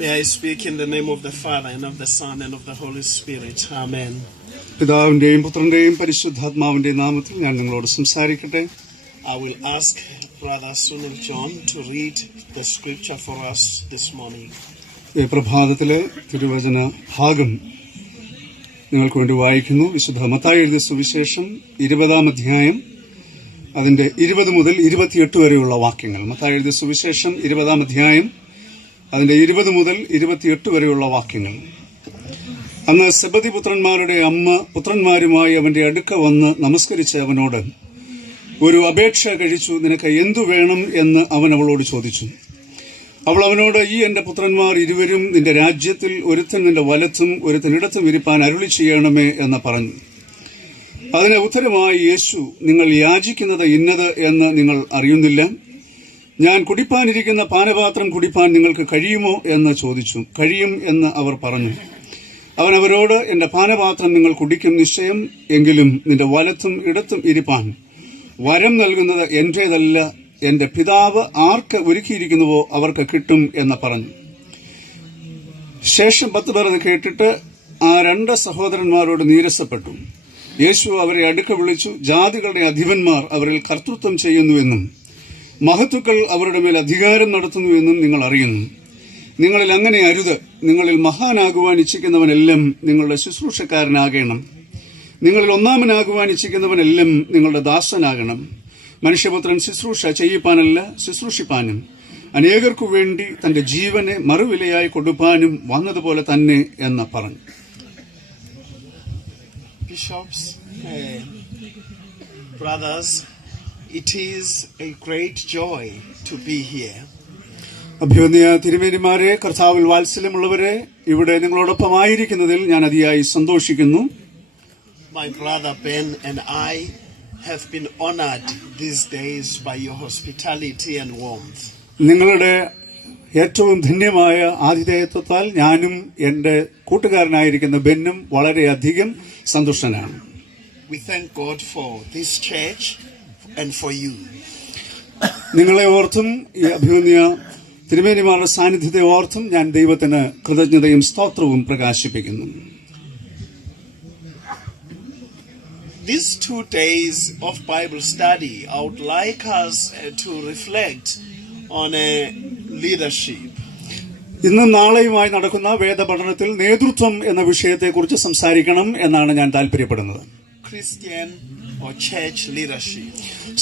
May I speak in the name of the Father, and of the Son, and of the Holy Spirit. Amen. പിതാവിന്റെയും പുത്രന്റെയും പരിശുദ്ധാത്മാവിന്റെയും നാമത്തിൽ ഞാൻ നിങ്ങളോട് സംസാരിക്കട്ടെ. I will ask Brother Sunil John to read the scripture for us this morning. ഈ പ്രഭാതത്തിലെ തിരുവചന ഭാഗം നിങ്ങൾക്ക് വേണ്ടി വായിക്കുന്നു. വിശുദ്ധ മത്തായി എഴുതിയ സുവിശേഷം 20-ാം അധ്യായം അതിന്റെ 20 മുതൽ 28 വരെയുള്ള വാക്യങ്ങൾ. മത്തായി എഴുതിയ സുവിശേഷം 20-ാം അധ്യായം അതിന്റെ 20 മുതൽ 28 വരെയുള്ള വാക്യങ്ങൾ. അന്ന് സെബദി പുത്രന്മാരുടെ അമ്മ പുത്രന്മാരുമായി അവന്റെ അടുക്ക വന്ന് നമസ്കരിച്ച് അവനോട് ഒരു അപേക്ഷ കഴിച്ചു, നിനക്ക് എന്തു വേണം എന്ന് അവൻ അവളോട് ചോദിച്ചു. അവൾ അവനോട്, ഈ എന്റെ പുത്രന്മാർ ഇരുവരും നിന്റെ രാജ്യത്തിൽ ഒരുത്തൻ നിന്റെ വലത്തും ഒരുത്തൻ ഇടത്തും ഇരിപ്പാൻ അരുളി ചെയ്യണമേ എന്ന് പറഞ്ഞു. അതിന് ഉത്തരമായി യേശു, നിങ്ങൾ യാചിക്കുന്നത് ഇന്നത് എന്ന് നിങ്ങൾ അറിയുന്നില്ല. ഞാൻ കുടിപ്പാനിരിക്കുന്ന പാനപാത്രം കുടിപ്പാൻ നിങ്ങൾക്ക് കഴിയുമോ എന്ന് ചോദിച്ചു. കഴിയും എന്ന് അവർ പറഞ്ഞു. അവൻ അവരോട്, എന്റെ പാനപാത്രം നിങ്ങൾ കുടിക്കും നിശ്ചയം, എങ്കിലും നിന്റെ വലത്തും ഇടത്തും ഇരിപ്പാൻ വരം നൽകുന്നത് എന്റേതല്ല, എന്റെ പിതാവ് ആർക്ക് ഒരുക്കിയിരിക്കുന്നുവോ അവർക്ക് കിട്ടും എന്ന് പറഞ്ഞു. ശേഷം 10 പേർ അത് കേട്ടിട്ട് ആ 2 സഹോദരന്മാരോട് നീരസപ്പെട്ടു. യേശു അവരെ അടുക്ക വിളിച്ചു, ജാതികളുടെ അധിപന്മാർ അവരിൽ കർത്തൃത്വം ചെയ്യുന്നുവെന്നും മഹത്തുക്കൾ അവരുടെ മേൽ അധികാരം നടത്തുന്നുവെന്നും നിങ്ങൾ അറിയുന്നു. നിങ്ങളിൽ അങ്ങനെ അരുത്. നിങ്ങളിൽ മഹാനാകുവാൻ ഇച്ഛിക്കുന്നവനെല്ലാം നിങ്ങളുടെ ശുശ്രൂഷക്കാരനാകണം. നിങ്ങളിൽ ഒന്നാമനാകുവാൻ ഇച്ഛിക്കുന്നവനെല്ലാം നിങ്ങളുടെ ദാസനാകണം. മനുഷ്യപുത്രൻ ശുശ്രൂഷ ചെയ്യിപ്പാനല്ല, ശുശ്രൂഷിപ്പാനും അനേകർക്കു വേണ്ടി തന്റെ ജീവനെ മറുവിലയായി കൊടുപ്പാനും വന്നതുപോലെ തന്നെ എന്ന് പറഞ്ഞു. Bishops, brothers, it is a great joy to be here. അഭിവന്യ തിരുമേനിമാരെ, കർത്താവിൽ വാത്സല്യമുള്ളവരെ, ഇവിടെ നിങ്ങളോടൊപ്പമായിരിക്കുന്നതിൽ ഞാൻ അതിയായി സന്തോഷിക്കുന്നു. My brother Ben and I have been honored these days by your hospitality and warmth. നിങ്ങളുടെ ഏറ്റവും ധന്യമായ ആതിഥേയത്വത്താൽ ഞാനും എന്റെ കൂട്ടുകാരനായിരിക്കുന്ന ബെന്നും വളരെയധികം സന്തുഷ്ടനാണ്. We thank God for this church and for you. നിങ്ങളെ ഓർത്തും ഈ അഭിവന്യ തിരുമേനിമാരുടെ സാന്നിധ്യത്തെ ഓർത്തും ഞാൻ ദൈവത്തിന് കൃതജ്ഞതയും സ്തോത്രവും പ്രകാശിപ്പിക്കുന്നു. These 2 days of Bible study, I would like us to reflect on a leadership. ഇന്നും നാളെയുമായി നടക്കുന്ന വേദപഠനത്തിൽ നേതൃത്വം എന്ന വിഷയത്തെക്കുറിച്ച് സംസാരിക്കണം എന്നാണ് ഞാൻ താല്പര്യപ്പെടുന്നത്. Christian or church leadership.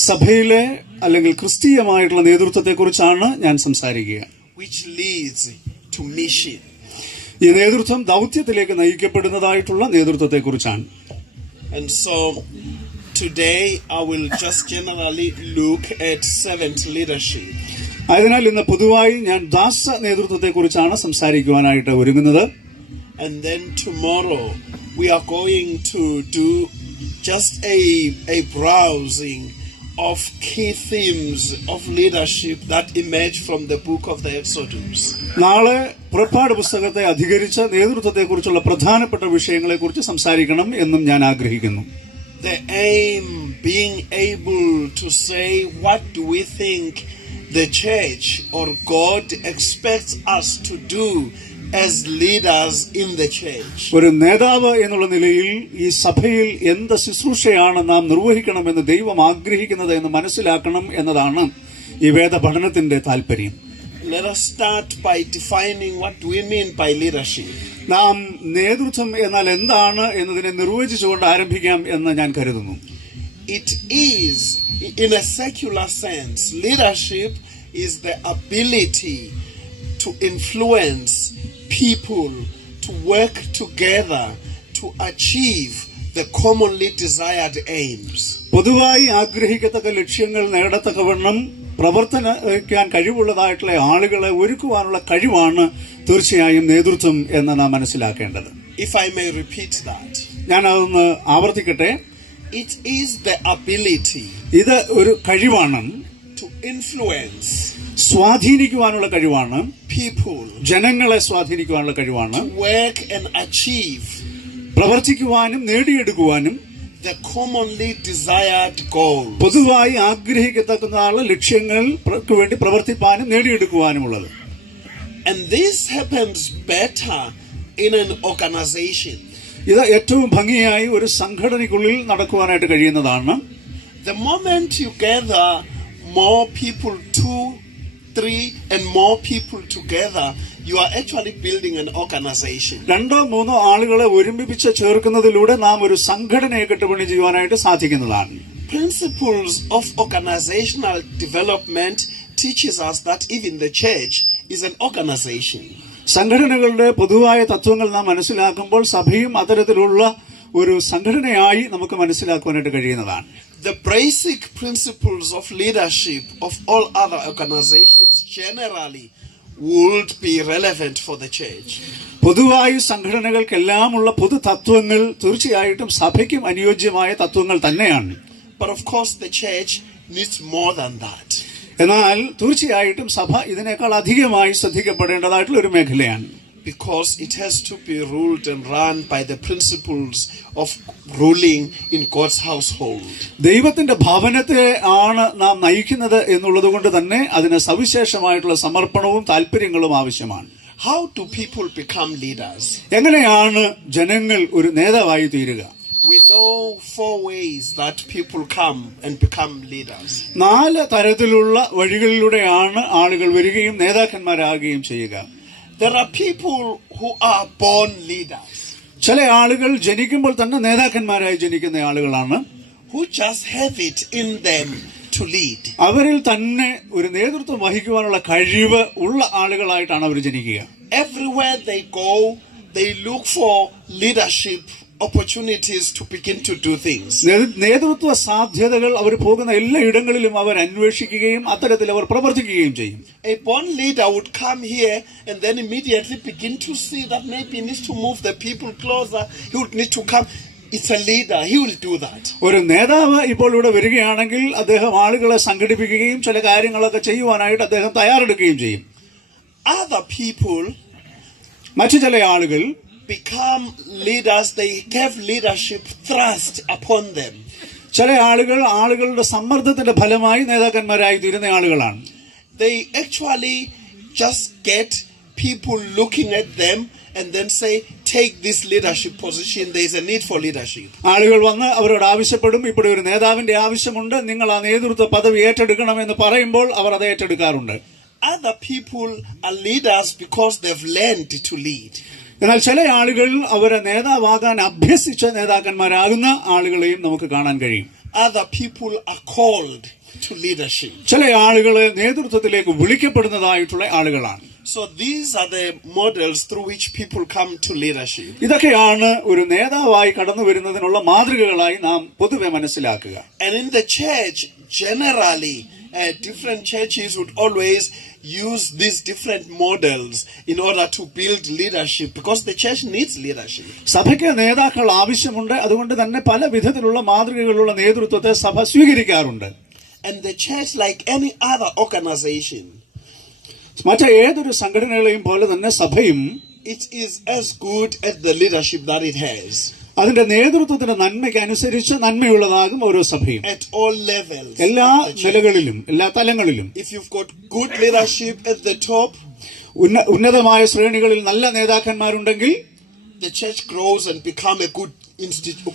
സഭയിലെ അല്ലെങ്കിൽ ക്രിസ്തീയമായിട്ടുള്ള നേതൃത്വത്തെക്കുറിച്ചാണ് ഞാൻ സംസാരിക്കുക. Which leads to mission. ഈ നേതൃത്വം ദൗത്യത്തിലേക്ക് നയിക്കപ്പെടുന്നതായിട്ടുള്ള നേതൃത്വത്തെക്കുറിച്ചാണ്. And so today I will just generally look at servant leadership. അതിനാൽ ഇന്ന് പൊതുവായി ഞാൻ ദാസ നേതൃത്വത്തെക്കുറിച്ചാണ് സംസാരിക്കുവാനായിട്ട് ഒരുങ്ങുന്നത്. And then tomorrow we are going to do just a browsing of key themes of leadership that emerge from the book of the Exodus. നാളെ പുറപ്പാട് പുസ്തകത്തെ അധികരിച്ച നേതൃത്വത്തെക്കുറിച്ചുള്ള പ്രധാനപ്പെട്ട വിഷയങ്ങളെക്കുറിച്ച് സംസാരിക്കണം എന്നും ഞാൻ ആഗ്രഹിക്കുന്നു. The aim being able to say, what do we think the church or God expects us to do as leaders in the church. ഒരു നേതാവ് എന്നുള്ള നിലയിൽ ഈ സഭയിൽ എന്ത് ശുശ്രൂഷയാണ് നാം നിർവഹിക്കണമെന്ന് ദൈവം ആഗ്രഹിക്കുന്നത് എന്ന് മനസ്സിലാക്കണം എന്നതാണ് ഈ വേദപഠനത്തിന്റെ താല്പര്യം. Let us start by defining what we mean by leadership. നാം നേതൃത്വം എന്നാൽ എന്താണ് എന്നതിനെ നിർവചിച്ചുകൊണ്ട് ആരംഭിക്കാം എന്ന് ഞാൻ കരുതുന്നു. It is, in a secular sense, leadership is the ability to influence people to work together to achieve the commonly desired aims. പൊതുവായി ആഗ്രഹിക്കത്തക്ക ലക്ഷ്യങ്ങൾ നേടത്തക്കവണ്ണം പ്രവർത്തനിക്കാൻ കഴിവുള്ളതായിട്ടുള്ള ആളുകളെ ഒരുക്കുവാനുള്ള കഴിവാണ് തീർച്ചയായും നേതൃത്വം എന്ന് നാം മനസ്സിലാക്കേണ്ടത്. If I may repeat that. ഞാൻ അതൊന്ന് ആവർത്തിക്കട്ടെ. It is the ability. ഇത് ഒരു കഴിവാണ്. To influence. സ്വാധീനിക്കുവാനുള്ള കഴിവാണ്. People. ജനങ്ങളെ സ്വാധീനിക്കുവാനുള്ള കഴിവാണ്. To work and achieve. പ്രവർത്തിക്കുവാനും നേടിയെടുക്കുവാനും the commonly desired goal. പൊതുവായി ആഗ്രഹിക്കത്തക്കുന്ന ലക്ഷ്യങ്ങൾക്ക് വേണ്ടി പ്രവർത്തിപ്പാനും നേടിയെടുക്കുവാനുമുള്ളത്. And this happens better in an organization. ഇത് ഏറ്റവും ഭംഗിയായി ഒരു സംഘടനയ്ക്കുള്ളിൽ നടക്കുവാനായിട്ട് കഴിയുന്നതാണ്. The moment you gather more people, 2, 3 and more people together, you are actually building an organization. 2-3 ആളുകളെ ഒരുമിപ്പിച്ച് ചേർക്കുന്നതിലൂടെ നാം ഒരു സംഘടനയെ കെട്ടുപണി ചെയ്യുവാനായിട്ട് സാധിക്കുന്നതാണ്. Principles of organizational development teaches us that even the church is an organization. സംഘടനകളുടെ പൊതുവായ തത്വങ്ങൾ നാം മനസ്സിലാക്കുമ്പോൾ സഭയും അത്തരത്തിലുള്ള ഒരു സംഘടനയായി നമുക്ക് മനസ്സിലാക്കുവാനായിട്ട് കഴിയുന്നതാണ്. The basic principles of leadership of all other organizations generally would be relevant for the church. പൊതുവായി സംഘടനകൾക്കെല്ലാമുള്ള പൊതു തത്വങ്ങൾ തീർച്ചയായിട്ടും സഭയ്ക്കും അനുയോജ്യമായ തത്വങ്ങൾ തന്നെയാണ്. But of course the church needs more than that. എന്നാൽ തീർച്ചയായിട്ടും സഭ ഇതിനേക്കാൾ അധികമായി ശ്രദ്ധിക്കപ്പെടേണ്ടതായിട്ടുള്ള ഒരു മേഖലയാണ്. Because it has to be ruled and run by the principles of ruling in God's household. ദൈവത്തിന്റെ ഭവനത്തെ ആണ് നാം നയിക്കുന്നത് എന്നുള്ളത് കൊണ്ട് തന്നെ അതിന് സവിശേഷമായിട്ടുള്ള സമർപ്പണവും താല്പര്യങ്ങളും ആവശ്യമാണ്. How do people become leaders? എങ്ങനെയാണ് ജനങ്ങൾ ഒരു നേതാവായി തീരുക? We know 4 ways that people come and become leaders. 4 തരത്തിലുള്ള വഴികളിലൂടെയാണ് ആളുകൾ വരികയും നേതാക്കന്മാരാകുകയും ചെയ്യുക. There are people who are born leaders. ചില ആളുകൾ ജനിക്കുമ്പോൾ തന്നെ നേതാക്കന്മാരായി ജനിക്കുന്ന ആളുകളാണ്. Who just have it in them to lead. അവരിൽ തന്നെ ഒരു നേതൃത്വം വഹിക്കുവാനുള്ള കഴിവ് ഉള്ള ആളുകളായിട്ടാണ് അവർ ജനിക്കുക. Everywhere they go, they look for leadership opportunities to begin to do things. നേതൃത്വ സാധ്യതകൾ അവർ പോകുന്ന എല്ലാ ഇടങ്ങളിലും അവർ അന്വേഷിക്കുകയും അത്തരത്തിൽ അവർ പ്രവർത്തിക്കുകയും ചെയ്യും. A born leader would come here and then immediately begin to see that maybe he needs to move the people closer. He would need to come. It's a leader. He will do that. ഒരു നേതാവ് ഇപ്പോൾ ഇവിടെ വരികയാണെങ്കിൽ അദ്ദേഹം ആളുകളെ സംഘടിപ്പിക്കുകയും ചില കാര്യങ്ങളൊക്കെ ചെയ്യുവാനായിട്ട് അദ്ദേഹം തയ്യാറെടുക്കുകയും ചെയ്യും. Other people, മറ്റു ചില ആളുകൾ become leaders. They have leadership thrust upon them. ചില ആളുകൾ ആളുകളുടെ സമ്മർദ്ദത്തിന്റെ ഫലമായി നേതാക്കന്മാരായി തീരുന്ന ആളുകളാണ്. They actually just get people looking at them and then say, take this leadership position. There is a need for leadership. ആളുകൾ വന്ന് അവരോട് ആവശ്യപ്പെടും, ഇപ്പോൾ ഒരു നേതാവിന്റെ ആവശ്യമുണ്ട്, നിങ്ങൾ ആ നേതൃത്വ പദവി ഏറ്റെടുക്കണമെന്ന് പറയുമ്പോൾ അവർ അത് ഏറ്റെടുക്കാറുണ്ട്. Other people are leaders because they've learned to lead. എന്നാൽ ചില ആളുകൾ അവരെ നേതാവാകാൻ അഭ്യസിച്ച നേതാക്കന്മാരാകുന്ന ആളുകളെയും നമുക്ക് കാണാൻ കഴിയും. Other people are called to leadership. ചില ആളുകളെ നേതൃത്വത്തിലേക്ക് വിളിക്കപ്പെടുന്നതായിട്ടുള്ള ആളുകളാണ്. So these are the models through which people come to leadership. ഇതൊക്കെയാണ് ഒരു നേതാവായി കടന്നു വരുന്നതിനുള്ള മാതൃകകളായി നാം പൊതുവെ മനസ്സിലാക്കുക. And in the church, generally, different churches would always use these different models in order to build leadership because the church needs leadership. സഭയ്ക്ക് നേതാക്കൾ ആവശ്യമുണ്ട്. അതുകൊണ്ട് തന്നെ പല വിധത്തിലുള്ള മാതൃകകളുള്ള നേതൃത്വത്തെ സഭ സ്വീകരിക്കാറുണ്ട്. And the church, like any other organization, മറ്റേതൊരു സംഘടനകളെയും പോലെ തന്നെ സഭയും it is as good as the leadership that it has. അതിന്റെ നേതൃത്വത്തിന്റെ നന്മയ്ക്ക് അനുസരിച്ച് നന്മയുള്ളതാകും ഓരോ സഭയും. At all levels. എല്ലാ നിലകളിലും എല്ലാ തലങ്ങളിലും. If you've got good leadership at the top, ഉന്നതമായ ശ്രേണികളിൽ നല്ല നേതാക്കന്മാരുണ്ടെങ്കിൽ the church grows and become a good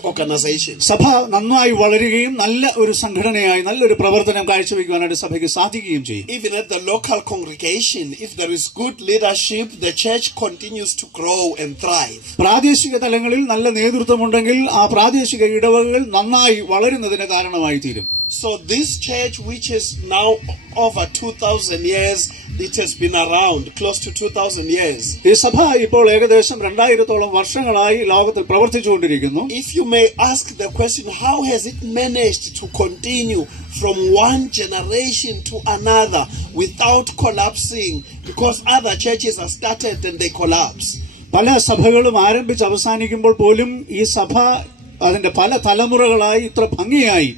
organization. സഭ നന്നായി വളരുകയും നല്ല ഒരു സംഘടനയായി നല്ലൊരു പ്രവർത്തനം കാഴ്ചവെക്കുവാനായിട്ട് സഭയ്ക്ക് സാധിക്കുകയും ചെയ്യും. Even at the local congregation, if there is good leadership, the church continues to grow and thrive. പ്രാദേശിക തലങ്ങളിൽ നല്ല നേതൃത്വമുണ്ടെങ്കിൽ ആ പ്രാദേശിക ഇടവകകൾ നന്നായി വളരുന്നതിന് കാരണമായി തീരും. So this church, which is now over 2,000 years, it has been around close to 2,000 years. ഈ സഭ ഇപ്പോൾ ഏകദേശം 2000-ഓളം വർഷങ്ങളായി ലോകത്തിൽ പ്രവർത്തിച്ചുകൊണ്ടിരിക്കുന്നു. If you may ask the question, how has it managed to continue from one generation to another without collapsing? Because other churches are started and they collapse. പല സഭകളും ആരംഭിച്ച് അവസാനിക്കുമ്പോൾ പോലും ഈ സഭ അതിന്റെ പല തലമുറകളായി ഇത്ര ഭംഗിയായി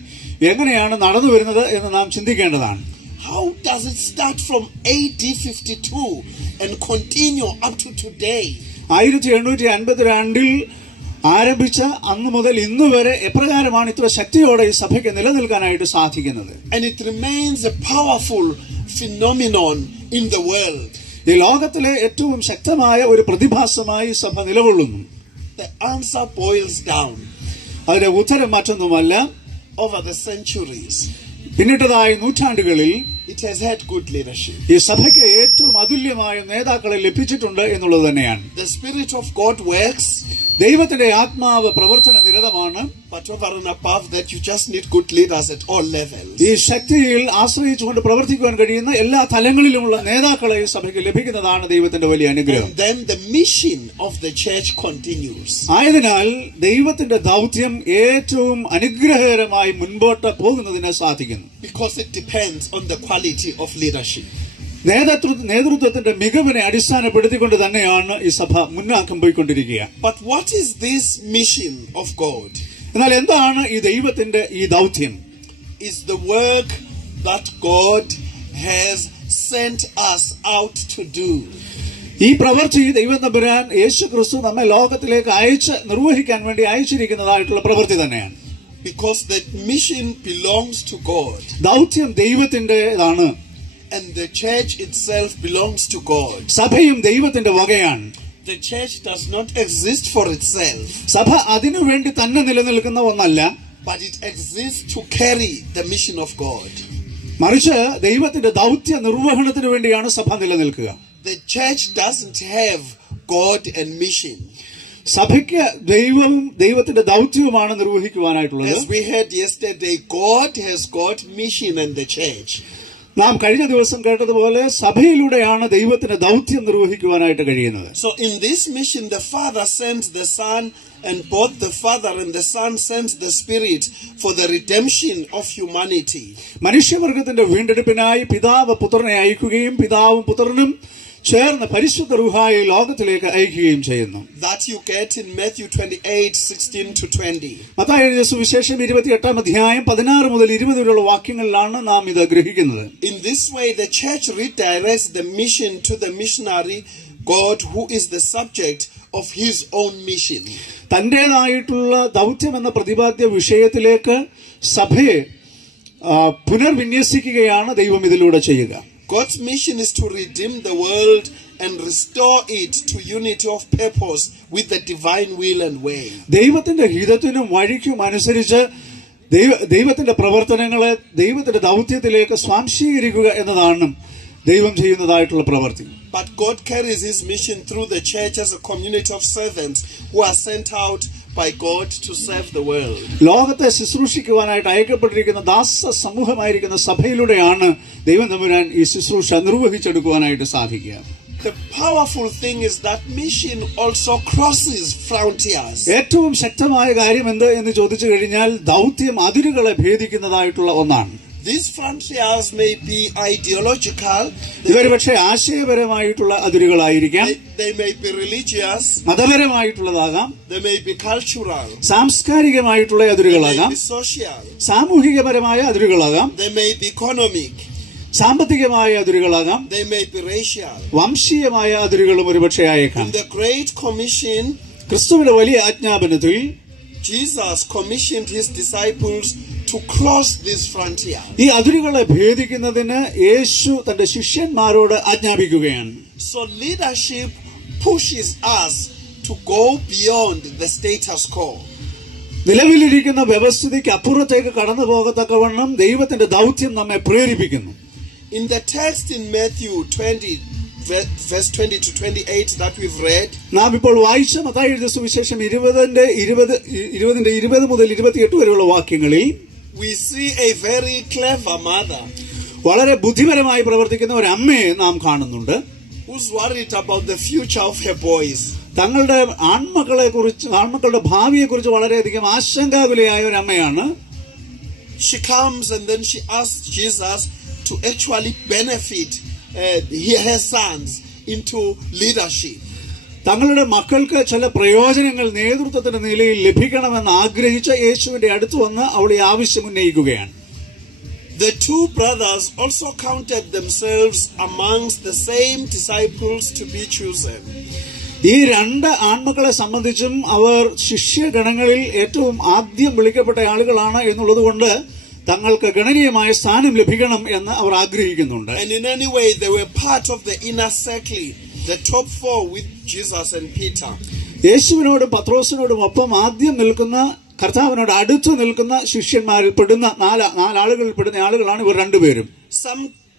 എങ്ങനെയാണ് നടന്നു വരുന്നത് എന്ന് നാം ചിന്തിക്കേണ്ടതാണ്. How does it start from AD 52 and continue up to today? 1852 ആരംഭിച്ച അന്ന് മുതൽ ഇന്നു വരെ എപ്രകാരമാണ് ഇത്ര ശക്തിയോടെ ഈ സഭയ്ക്ക് നിലനിൽക്കാനായിട്ട് സാധിക്കുന്നത്? And it remains a powerful phenomenon in the world. ഈ ലോകത്തിലെ ഏറ്റവും ശക്തമായ ഒരു പ്രതിഭാസമായി സഭ നിലകൊള്ളുന്നു. The answer boils down. അതിന്റെ ഉത്തരം മറ്റൊന്നുമല്ല, over the centuries പിന്നിട്ടതായ നൂറ്റാണ്ടുകളിൽ it has had good leadership. ഈ സഭയ്ക്ക് ഏറ്റവും അതുല്യമായ നേതാക്കളെ ലഭിച്ചിട്ടുണ്ട് എന്നുള്ളത് തന്നെയാണ്. The Spirit of God works. ദൈവത്തിന്റെ ആത്മാവ് പ്രവർത്തന നിരതമാണ്. But over and above that, you just need good leaders at all levels. ഈ ശക്തിയിൽ ആശ്രയിച്ചുകൊണ്ട് പ്രവർത്തിക്കുവാൻ കഴിയുന്ന എല്ലാ തലങ്ങളിലുമുള്ള നേതാക്കളെ ഈ സഭയ്ക്ക് ലഭിക്കുന്നതാണ് ദൈവത്തിന്റെ വലിയ അനുഗ്രഹം. And then the mission of the church continues. ആയതിനാൽ ദൈവത്തിന്റെ ദൗത്യം ഏറ്റവും അനുഗ്രഹകരമായി മുൻപോട്ട് പോകുന്നതിന് സാധിക്കുന്നു. Because it depends on the quality of leadership. നേതൃത്വത്തിന്റെ മികവിനെ അടിസ്ഥാനപ്പെടുത്തിക്കൊണ്ട് തന്നെയാണ് ഈ സഭ മുന്നാക്കം പോയിക്കൊണ്ടിരിക്കുക. But what is this mission of God? എന്നാൽ എന്താണ് ഈ ദൈവത്തിന്റെ ഈ ദൗത്യം? Is the work that God has sent us out to do. ഈ പ്രവൃത്തി ദൈവം തമ്പുരാൻ യേശു ക്രിസ്തു നമ്മെ ലോകത്തിലേക്ക് അയച്ച് നിർവഹിക്കാൻ വേണ്ടി അയച്ചിരിക്കുന്നതായിട്ടുള്ള പ്രവൃത്തി തന്നെയാണ്. Because that mission belongs to God. ദൗത്യം ദൈവത്തിന്റേതാണ്. And the church itself belongs to God. സഭയും ദൈവത്തിന്റെ വകയാണ്. The church does not exist for itself. സഭ അതിനു വേണ്ടി തന്നെ നിലനിൽക്കുന്ന ഒന്നല്ല. But it exists to carry the mission of God. മറിച്ച് ദൈവത്തിന്റെ ദൗത്യ നിർവഹണത്തിന് വേണ്ടിയാണ് സഭ നിലനിൽക്കുക. The church doesn't have God and mission. സഭയ്ക്ക് ദൈവത്തിന്റെ ദൗത്യവുമാണ് നിർവഹിക്കുവാനായിട്ടുള്ളത്. As we heard yesterday, God has got mission in the church. നാം കഴിഞ്ഞ ദിവസം കേട്ടതുപോലെ സഭയിലൂടെയാണ് ദൈവത്തിന്റെ ദൗത്യം നിർവഹിക്കുവാനായിട്ട് കഴിയുന്നത്. So in this mission, the Father sends the Son, and both the Father and the Son sends the Spirit for the redemption of humanity. മനുഷ്യവർഗത്തിന്റെ വീണ്ടെടുപ്പിനായി പിതാവ് പുത്രനെ അയക്കുകയും പിതാവും പുത്രനും ചേർന്ന് പരിശുദ്ധ റൂഹായെ ലോകത്തിലേക്ക് അയക്കുകയും ചെയ്യുന്നു. That you get in Matthew 28:16-20. Mathai എഴുതിയ സുവിശേഷം 28-ാം അധ്യായം 16 മുതൽ 20 വരെയുള്ള വാക്യങ്ങളിലാണ് നാം ഇത് ഗ്രഹിക്കുന്നത്. In this way, the church redirects the mission to the missionary God, who is the subject of his own mission. തന്റേതായിട്ടുള്ള ദൗത്യം എന്ന പ്രതിപാദ്യ വിഷയത്തിലേക്ക് സഭയെ പുനർവിന്യസിക്കുകയാണ് ദൈവം ഇതിലൂടെ ചെയ്യുക. God's mission is to redeem the world and restore it to unity of purpose with the divine will and way. ദൈവത്തിന്റെ ഹിതത്തിനും വഴിക്കും അനുസരിച്ച് ദൈവത്തിന്റെ പ്രവർത്തനങ്ങളെ ദൈവത്തിന്റെ ദൗത്യത്തിലേക്ക് സ്വാംശീകരിക്കുക എന്നതാണ് ദൈവം ചെയ്യുന്നതായിട്ടുള്ള പ്രവൃത്തി. But God carries his mission through the church as a community of servants who are sent out by God to serve the world. ലോകത്തെ ശുശ്രൂഷിക്കുവാനായിട്ട് അയക്കപ്പെട്ടിരിക്കുന്ന ദാസ സമൂഹമായിരിക്കുന്ന സഭയിലൂടെയാണ് ദൈവം തമ്പുരാൻ ഈ ശുശ്രൂഷ നിർവഹിച്ചെടുക്കുവാനായിട്ട് സാധിക്കുക. The powerful thing is that mission also crosses frontiers. ഏറ്റവും ശക്തമായ കാര്യം എന്ത് എന്ന് ചോദിച്ചു കഴിഞ്ഞാൽ ദൗത്യം അതിരുകളെ ഭേദിക്കുന്നതായിട്ടുള്ള ഒന്നാണ്. These frontiers may be ideological. ഇതൊരു പക്ഷേ ആശയപരമായിട്ടുള്ള അതിരുകളായിരിക്കാം. They may be religious. മതപരമായിട്ടുള്ളതാകാം. They may be cultural. സാംസ്കാരികമായിട്ടുള്ള അതിരുകളാകാം. They may be social. സാമൂഹികപരമായ അതിരുകളാകാം. They may be economic. സാമ്പത്തികമായ അതിരുകളാകാം. They may be racial. വംശീയമായ അതിരുകളും ഒരുപക്ഷേ ആയേക്കാം. In the Great Commission, ക്രിസ്തുവിന്റെ വലിയ ആജ്ഞാപനത്തിൽ Jesus commissioned his disciples to cross this frontier. ഈ അതിരുകളെ ഭേദിക്കുന്നതിന് യേശു തന്റെ ശിഷ്യന്മാരോട് ആജ്ഞാപിക്കുകയാണ്. So leadership pushes us to go beyond the status quo. നിലവിലിരിക്കുന്ന വ്യവസ്ഥിതിക്ക് അപ്പുറത്തേക്ക് കടന്നു പോകത്തക്കവണ്ണം ദൈവത്തിന്റെ ദൗത്യം നമ്മെ പ്രേരിപ്പിക്കുന്നു. In the text in Matthew 20 verse 20-28 that we've read, നാം ഇപ്പോൾ വായിച്ച മത്തായി എഴുതിയ സുവിശേഷം 20 മുതൽ 28 വരെയുള്ള വാക്യങ്ങളിൽ we see a very clever mother വളരെ ബുദ്ധിപരമായി പ്രവർത്തിക്കുന്ന ഒരു അമ്മയെ നാം കാണുന്നുണ്ട്. who's worried about the future of her boys. തങ്ങളുടെ ആൺമക്കളുടെ ഭാവിയെ കുറിച്ച് വളരെയധികം ആശങ്കാകുലയായ ഒരു അമ്മയാണ്. She comes and then she asks Jesus to actually benefit her sons into leadership. തങ്ങളുടെ മക്കൾക്ക് ചില പ്രയോജനങ്ങൾ നേതൃത്വത്തിന്റെ നിലയിൽ ലഭിക്കണമെന്ന് ആഗ്രഹിച്ച യേശുവിന്റെ അടുത്ത് വന്ന് അവൾ ഈ ആവശ്യം ഉന്നയിക്കുകയാണ്. The two brothers also counted themselves amongst the same disciples to be chosen. ഈ രണ്ട് ആൺമക്കളെ സംബന്ധിച്ചും അവർ ശിഷ്യഗണങ്ങളിൽ ഏറ്റവും ആദ്യം വിളിക്കപ്പെട്ട ആളുകളാണ് എന്നുള്ളത് കൊണ്ട് തങ്ങൾക്ക് ഗണനീയമായ സ്ഥാനം ലഭിക്കണം എന്ന് അവർ ആഗ്രഹിക്കുന്നുണ്ട്. And in any way they were part of the inner circle, the top four with Jesus and Peter. യേശുവിനോടും പത്രോസിനോടും ഒപ്പം ആദ്യം നിൽക്കുന്ന, കർത്താവിനോട് അടുത്ത് നിൽക്കുന്ന ശിഷ്യന്മാരിൽ പെടുന്ന നാലാളുകളിൽ പെടുന്ന ആളുകളാണ് ഇവർ രണ്ടുപേരും.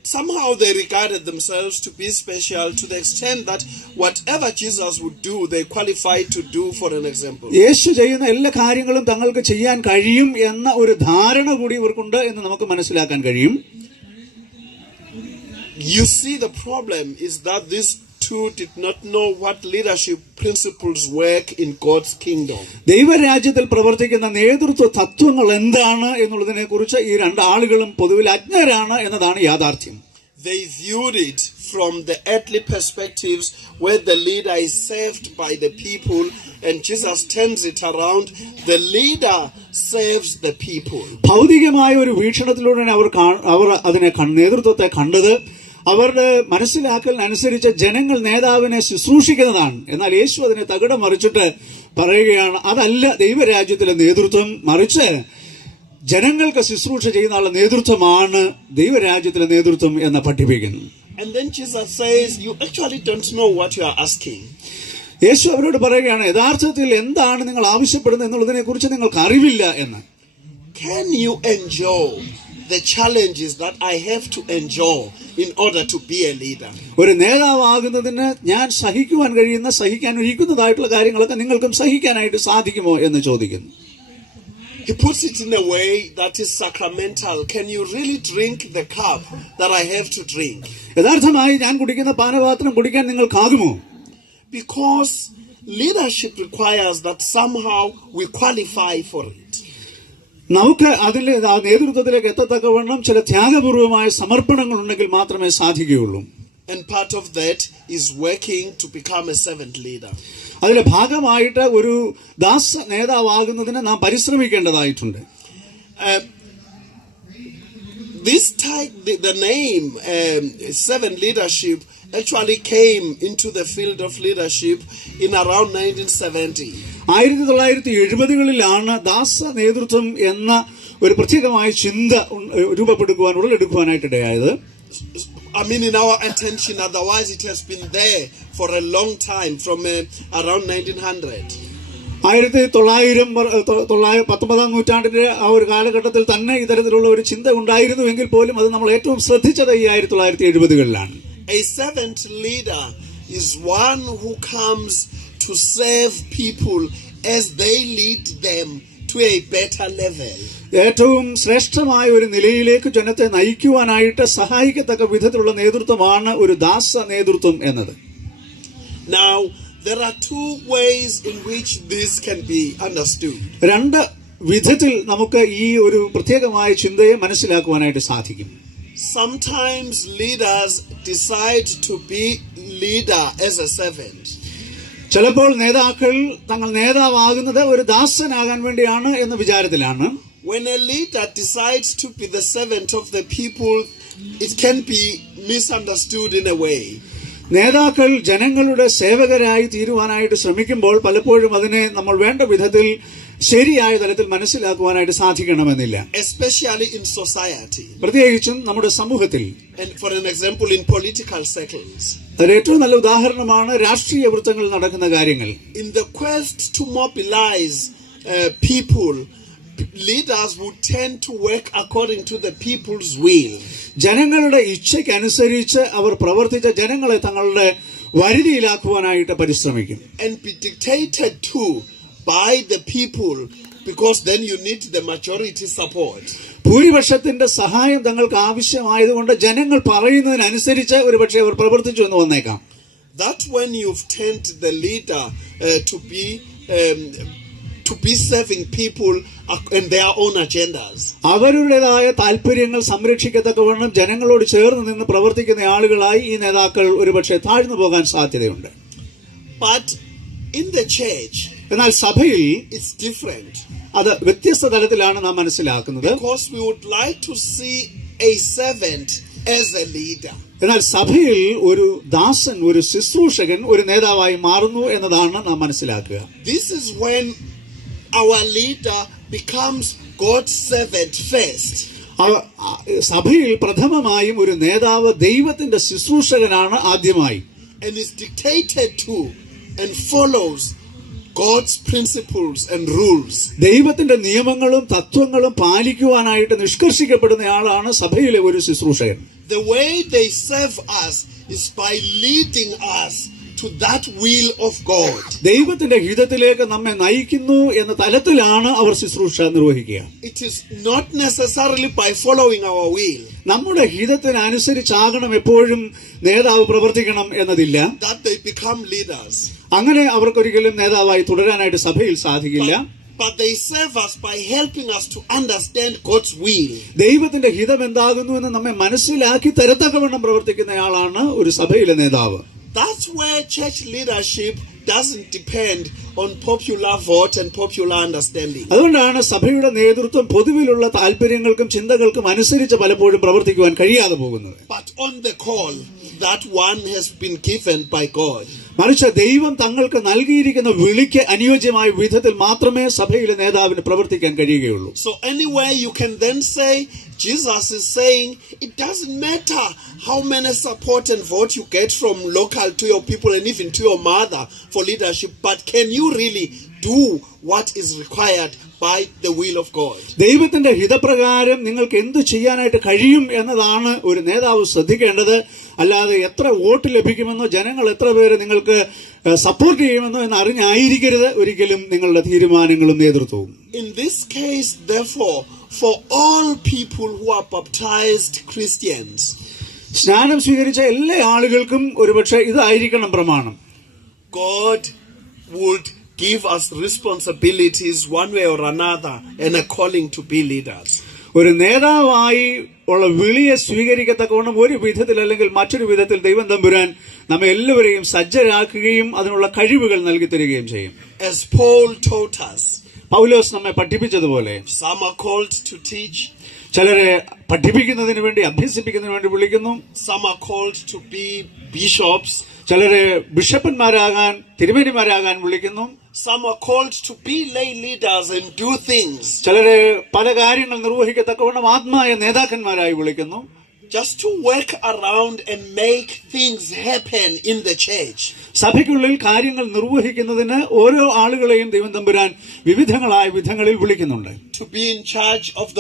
Somehow they regarded themselves to be special to the extent that whatever Jesus would do, they qualified to do. For an example, യേശു ചെയ്യുന്ന എല്ലാ കാര്യങ്ങളും തങ്ങൾക്ക് ചെയ്യാൻ കഴിയും എന്ന ഒരു ധാരണ കൂടി ഇവർക്കുണ്ട് എന്ന് നമുക്ക് മനസ്സിലാക്കാൻ കഴിയും. You see, the problem is that these two did not know what leadership principles work in God's kingdom. ദൈവരാജ്യത്തിൽ പ്രവർത്തിക്കുന്ന നേതൃത്വ തത്വങ്ങൾ എന്താണ് എന്നുള്ളതിനെ കുറിച്ച് ഈ രണ്ടാളുകളും പൊതുവിൽ അജ്ഞരാണ് എന്നതാണ് യാഥാർത്ഥ്യം. They viewed it from the earthly perspectives, where the leader is served by the people, and Jesus turns it around. The leader serves the people. ഭൗതികമായ ഒരു വീക്ഷണത്തിലൂടെയാണ് അവർ അതിനെ നേതൃത്വത്തെ കണ്ടത്. അവരുടെ മനസ്സിലാക്കലിനനുസരിച്ച് ജനങ്ങൾ നേതാവിനെ ശുശ്രൂഷിക്കുന്നതാണ്. എന്നാൽ യേശു അതിനെ തകിടം മറിച്ചിട്ട് പറയുകയാണ്, അതല്ല ദൈവരാജ്യത്തിലെ നേതൃത്വം, മറിച്ച് ജനങ്ങൾക്ക് ശുശ്രൂഷ ചെയ്യുന്ന ആളുടെ നേതൃത്വമാണ് ദൈവരാജ്യത്തിലെ നേതൃത്വം എന്ന് പഠിപ്പിക്കുന്നു. And then Jesus says, you actually don't know what you are asking. യേശു അവരോട് പറയുകയാണ്, യഥാർത്ഥത്തിൽ എന്താണ് നിങ്ങൾ ആവശ്യപ്പെടുന്നത് എന്നുള്ളതിനെ കുറിച്ച് നിങ്ങൾക്ക് അറിവില്ല എന്ന്. Can you endure the challenges that I have to endure in order to be a leader? ഒരു നേതാവാകുന്നതിന് ഞാൻ സഹിക്കാൻ ഇരിക്കുന്നതായിട്ടുള്ള കാര്യങ്ങളൊക്കെ നിങ്ങൾക്കും സഹിക്കാനായിട്ട് സാധിക്കുമോ എന്ന് ചോദിക്കുന്നു. He puts it in a way that is sacramental. Can you really drink the cup that I have to drink? യഥാർത്ഥമായി ഞാൻ കുടിക്കുന്ന പാനപാത്രം കുടിക്കാൻ നിങ്ങൾക്കാകുമോ? Because leadership requires that somehow we qualify for it. നമുക്ക് അതിൽ നേതൃത്വത്തിലേക്ക് എത്തത്തക്കവണ്ണം ചില ത്യാഗപൂർവമായ സമർപ്പണങ്ങൾ ഉണ്ടെങ്കിൽ മാത്രമേ സാധിക്കുകയുള്ളൂ. And part of that is working to become a servant leader. അതിലെ ഭാഗമായിട്ട് ഒരു ദാസ നേതാവാകുന്നതിന് നാം പരിശ്രമിക്കേണ്ടതായിട്ടുണ്ട്. This type, the name servant leadership actually came into the field of leadership in around 1970. 1970-കളിലാണ് ദാസ നേതൃത്വം എന്ന ഒരു പ്രത്യേകമായ ചിന്ത ഉടലെടുക്കുവാനായിട്ടിടയായത്. I mean, in our attention, otherwise it has been there for a long time, from around 1900. 1900 നൂറ്റാണ്ടിന്റെ ആ ഒരു കാലഘട്ടത്തിൽ തന്നെ ഇത്തരത്തിലുള്ള ഒരു ചിന്ത ഉണ്ടായിരുന്നുവെങ്കിൽ പോലും അത് നമ്മൾ ഏറ്റവും ശ്രദ്ധിച്ചത് ഈ 1970-കളിലാണ്. A servant leader is one who comes to serve people as they lead them to a better level. ഏറ്റവും ശ്രേഷ്ഠമായ ഒരു നിലയിലേക്ക് ജനത്തെ നയിക്കുവാനായിട്ട് സഹായിക്കത്തക്ക വിധത്തിലുള്ള നേതൃത്വമാണ് ഒരു ദാസ നേതൃത്വം എന്നത്. Now there are two ways in which this can be understood. രണ്ട് വിധത്തിൽ നമുക്ക് ഈ ഒരു പ്രത്യേകമായ ചിന്തയെ മനസ്സിലാക്കുവാനായിട്ട് സാധിക്കും. Sometimes leaders decide to be leader as a servant. ചിലപ്പോൾ നേതാക്കൾ തങ്ങൾ നേതാവാകുന്നത് ഒരു ദാസനാകാൻ വേണ്ടിയാണ് എന്ന വിചാരത്തിലാണ്. When a leader decides to be the servant of the people, it can be misunderstood in a way. നേതാക്കൾ ജനങ്ങളുടെ സേവകരായി തീരുവാനായിട്ട് ശ്രമിക്കുമ്പോൾ പലപ്പോഴും അതിനെ നമ്മൾ വേണ്ട വിധത്തിൽ ശരിയായ തലത്തിൽ മനസ്സിലാക്കുവാനായിട്ട് സാധിക്കണമെന്നില്ല. Especially in society. പ്രത്യേകിച്ചും നമ്മുടെ സമൂഹത്തിൽ. And for an example, in political circles. അതിൽ ഏറ്റവും നല്ല ഉദാഹരണമാണ് രാഷ്ട്രീയ വൃത്തങ്ങളിൽ നടക്കുന്ന കാര്യങ്ങൾ. In the quest to mobilize people, leaders would tend to work according to the people's will. ജനങ്ങളുടെ ഇച്ഛയ്ക്കനുസരിച്ച് അവർ പ്രവർത്തിച്ച ജനങ്ങളെ തങ്ങളുടെ വരുതിയിലാക്കുവാനായിട്ട് പരിശ്രമിക്കും. And be dictated to by the people, because then you need the majority support. ഭൂരിപക്ഷത്തിന്റെ സഹായം തങ്ങൾക്ക് ആവശ്യമായതുകൊണ്ട് ജനങ്ങൾ പറയുന്നതിനനുസരിച്ച് ഒരുപക്ഷെ അവർ പ്രവർത്തിച്ചു എന്ന് വന്നേക്കാം. That's when you've turned the leader to be serving people and their own agendas. അവരുടേതായ താല്പര്യങ്ങൾ സംരക്ഷിക്കത്തക്കവണ്ണം ജനങ്ങളോട് ചേർന്ന് നിന്ന് പ്രവർത്തിക്കുന്ന ആളുകളായി ഈ നേതാക്കൾ ഒരുപക്ഷെ താഴ്ന്നു പോകാൻ സാധ്യതയുണ്ട്. But in the church, എന്നാൽ സഭയിൽ it's different. അത് വ്യത്യസ്ത തലത്തിലാണ് നാം മനസ്സിലാക്കുന്നത്. Because we would like to see a servant as a leader. എന്നാൽ സഭയിൽ ഒരു ദാസൻ, ഒരു ശുശ്രൂഷകൻ, ഒരു നേതാവായി മാറുന്നു എന്നതാണ് നാം മനസ്സിലാക്കുക. This is when our leader becomes God's servant first. സഭയിൽ പ്രഥമമായും ഒരു നേതാവ് ദൈവത്തിന്റെ ശുശ്രൂഷകനാണ് ആദ്യമായി. And is dictated to and follows God's principles and rules. ദൈവത്തിന്റെ നിയമങ്ങളും തത്വങ്ങളും പാലിക്കുവാനായിട്ട് നിഷ്കർഷിക്കപ്പെടുന്നയാളാണ് സഭയിലെ ഒരു ശുശ്രൂഷകൻ. The way they serve us is by leading us to that will of God. ദൈവത്തിന്റെ ഹിതത്തിലേക്ക് നമ്മെ നയിക്കുന്നു എന്ന തലത്തിലാണ് അവർ ശുശ്രൂഷ നിർവഹിക്കുക. It is not necessarily by following our will. നമ്മുടെ ഹിതത്തിനനുസരിച്ചാകണം എപ്പോഴും നേതാവ് പ്രവർത്തിക്കണം എന്നതില്ല. That they become leaders. അങ്ങനെ അവർക്കൊരിക്കലും നേതാവായി തുടരാനായിട്ട് സഭയിൽ സാധിക്കില്ല. But they serve us by helping us to understand God's will. ദൈവത്തിന്റെ ഹിതം എന്താകുന്നു എന്ന് നമ്മെ മനസ്സിലാക്കി തരത്തക്കവണ്ണം പ്രവർത്തിക്കുന്നയാളാണ് ഒരു സഭയിലെ നേതാവ്. That's where church leadership doesn't depend on popular vote and popular understanding. അതുകൊണ്ടാണ് സഭയുടെ നേതൃത്വം പൊതുവിലുള്ള താല്പര്യങ്ങൾക്കും ചിന്തകൾക്കും അനുസരിച്ച് പലപ്പോഴും പ്രവർത്തിക്കുവാൻ കഴിയാതെ പോകുന്നത്. But on the call that one has been given by God. മറിച്ച് ദൈവം തങ്ങൾക്ക് നൽകിയിരിക്കുന്ന വിളിക്ക് അനുയോജ്യമായ വിധത്തിൽ മാത്രമേ സഭയിലെ നേതാവിന് പ്രവർത്തിക്കാൻ കഴിയുകയുള്ളൂ. So anyway you can then say Jesus is saying it doesn't matter how many support and vote you get from local to your people and even to your mother for leadership, but can you really do what is required by the will of God? ദൈവത്തിന്റെ ഹിതപ്രകാരം നിങ്ങൾക്ക് എന്തു ചെയ്യാനായിട്ട് കഴിയും എന്നതാണ് ഒരു നേതാവ് ശ്രദ്ധിക്കേണ്ടത്. അല്ലാതെ എത്ര വോട്ട് ലഭിക്കുമെന്നോ ജനങ്ങൾ എത്ര പേര് നിങ്ങൾക്ക് സപ്പോർട്ട് ചെയ്യുമെന്നോ എന്ന് അറിഞ്ഞായിരിക്കരുത് ഒരിക്കലും നിങ്ങളുടെ തീരുമാനങ്ങളും നേതൃത്വവും. In this case, therefore, for all people who are baptized Christians, സ്നാനം സ്വീകരിച്ച എല്ലാ ആളുകൾക്കും ഒരുപക്ഷെ ഇതായിരിക്കണം പ്രമാണം. God would give us responsibilities one way or another and a calling to be leaders. ഒരു നേതാവായി ഉള്ള വിളിയെ സ്വീകരിക്കത്തക്കവണ്ണം ഒരു വിധത്തിൽ അല്ലെങ്കിൽ മറ്റൊരു വിധത്തിൽ ദൈവം തമ്പുരാൻ നമ്മെ എല്ലാവരെയും സജ്ജരാക്കുകയും അതിനുള്ള കഴിവുകൾ നൽകി തരികയും ചെയ്യും. As Paul taught us, പൗലോസ് നമ്മെ പഠിപ്പിച്ചതുപോലെ, some are called to teach, ചിലരെ പഠിപ്പിക്കുന്നതിന് വേണ്ടി അഭ്യസിപ്പിക്കുന്നതിന് വേണ്ടി വിളിക്കുന്നു. some are called to be bishops, ചിലരെ ബിഷപ്പന്മാരാകാൻ തിരുമേനിമാരാകാൻ വിളിക്കുന്നു. some are called to be lay leaders and do things, ചിലരെ പല കാര്യങ്ങൾ നിർവഹിക്കത്തക്കവണ്ണം ആത്മായ നേതാക്കന്മാരായി വിളിക്കുന്നു. just to work around and make things happen in the church. സഭയ്ക്കുള്ളിൽ കാര്യങ്ങൾ നിർവഹിക്കുന്നതിന് ഓരോ ആളുകളെയും ദൈവം തമ്പുരാൻ വിവിധങ്ങളായ വിധങ്ങളിൽ വിളിക്കുന്നുണ്ട്. To be in charge of the